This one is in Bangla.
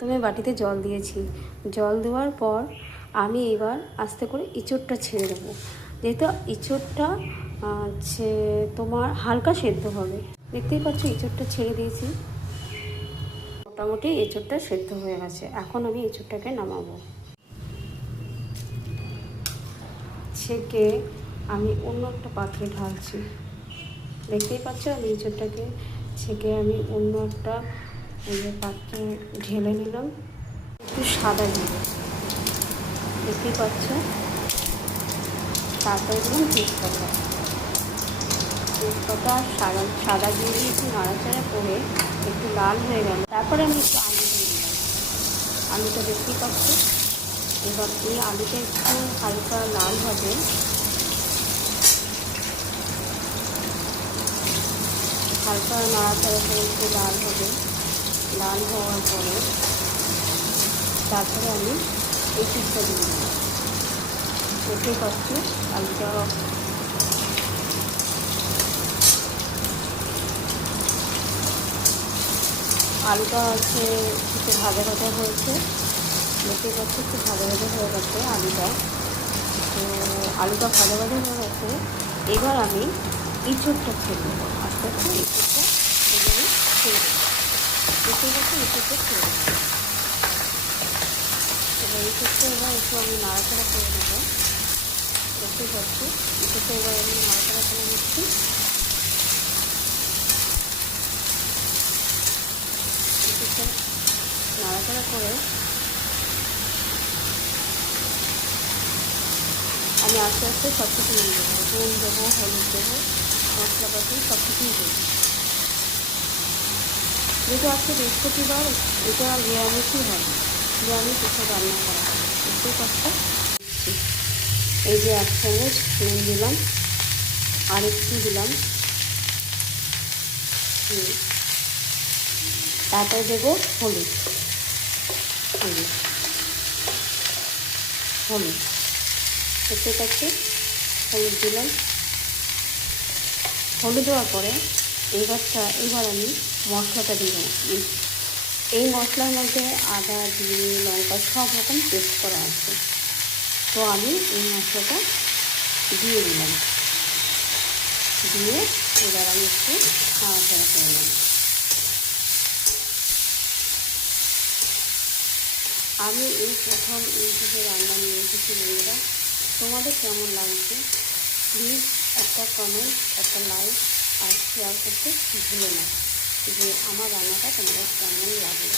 প্রথমে বাটিতে জল দিয়েছি। জল দেওয়ার পর আমি এবার আস্তে করে এঁচোড়টা ছেড়ে দেবো। যেহেতু এঁচোড়টা তোমার হালকা সেদ্ধ হবে। দেখতেই পাচ্ছ এঁচোড়টা ছেড়ে দিয়েছি। মোটামুটি এঁচোড়টা সেদ্ধ হয়ে গেছে। এখন আমি এঁচোড়টাকে নামাবো। ছেঁকে আমি অন্য একটা পাত্রে ঢালছি। দেখতেই পাচ্ছ আমি এঁচোড়টাকে ছেঁকে আমি অন্য একটা পাত্রে ঢেলে নিলাম। একটু সাদা জিরে দেখতেই পাচ্ছ, তারপরে দিলাম তেজপাতা। তেজপাতা সাদা জিরে দিয়ে একটু নাড়াচাড়া করে একটু লাল হয়ে গেল। তারপরে আমি একটু আলু দিয়ে দিলাম। আলুটা দেখতেই পাচ্ছ। এবার এই আলুটা একটু হালকা লাল হবে। হালকা নাড়াচাড়া করে একটু লাল হবে। লাল হওয়ার পরে তারপরে আমি এঁচোড়টা দিয়ে দিলাম। দেখতেই পাচ্ছি আলুটা একটু ভাজা ভাজা হয়েছে। দেখতেই পাচ্ছি একটু ভাজা ভাজা হয়ে গেছে আলুটা। তো আলুটা ভাজা ভাজা হয়ে গেছে। এবার আমি এঁচোড়টা ছেড়ে দেবো। আস্তে আস্তে এঁচোড়টা এবারে ছেড়ে দেবো। দেখতেই পাচ্ছি এঁচোড়টা ছেড়ে দেবো। এবার এঁচোড়টা এবার একটু আমি নাড়াচাড়া করে নেবো। দেখতেই পাচ্ছি এঁচোড়টা এবার আমি নাড়াচাড়া করে নিচ্ছি। এঁচোড়টা নাড়াচাড়া করে আমি আস্তে আস্তে সব কিছু নিয়ে দেবো। নুন দেবো, হলুদ দেবো, মশলাপাতি সব কিছুই দেবো। যেহেতু আজকে বৃহস্পতিবার, এটা নিরামিষই হবে। নিরামিষ কিছু রান্না করা হবে। দেখতেই পাচ্ছ এই যে 1 চামচ নুন দিলাম, আর একটু দিলাম। তারপরে দেবো হলুদ। দেখতে পাচ্ছি হলুদ দিলাম। হলুদ দেওয়ার পরে এবার আমি মশলাটা দিয়ে দেবো। এই মশলার মধ্যে আদা, জিরে, লঙ্কা সব রকম পেস্ট করা আছে। তো আমি এই মশলাটা দিয়ে দিলাম। দিয়ে এবার আমি একটু নাড়াচাড়া করে নেব। আমি এই প্রথম ইউটিউবে রান্না নিয়ে এসেছি বন্ধুরা। তোমাদের কেমন লাগছে প্লিজ একটা কমেন্ট, একটা লাইক আর শেয়ার করতে ভুলো না যে আমার রান্নাটা তোমাদের কেমন লাগে।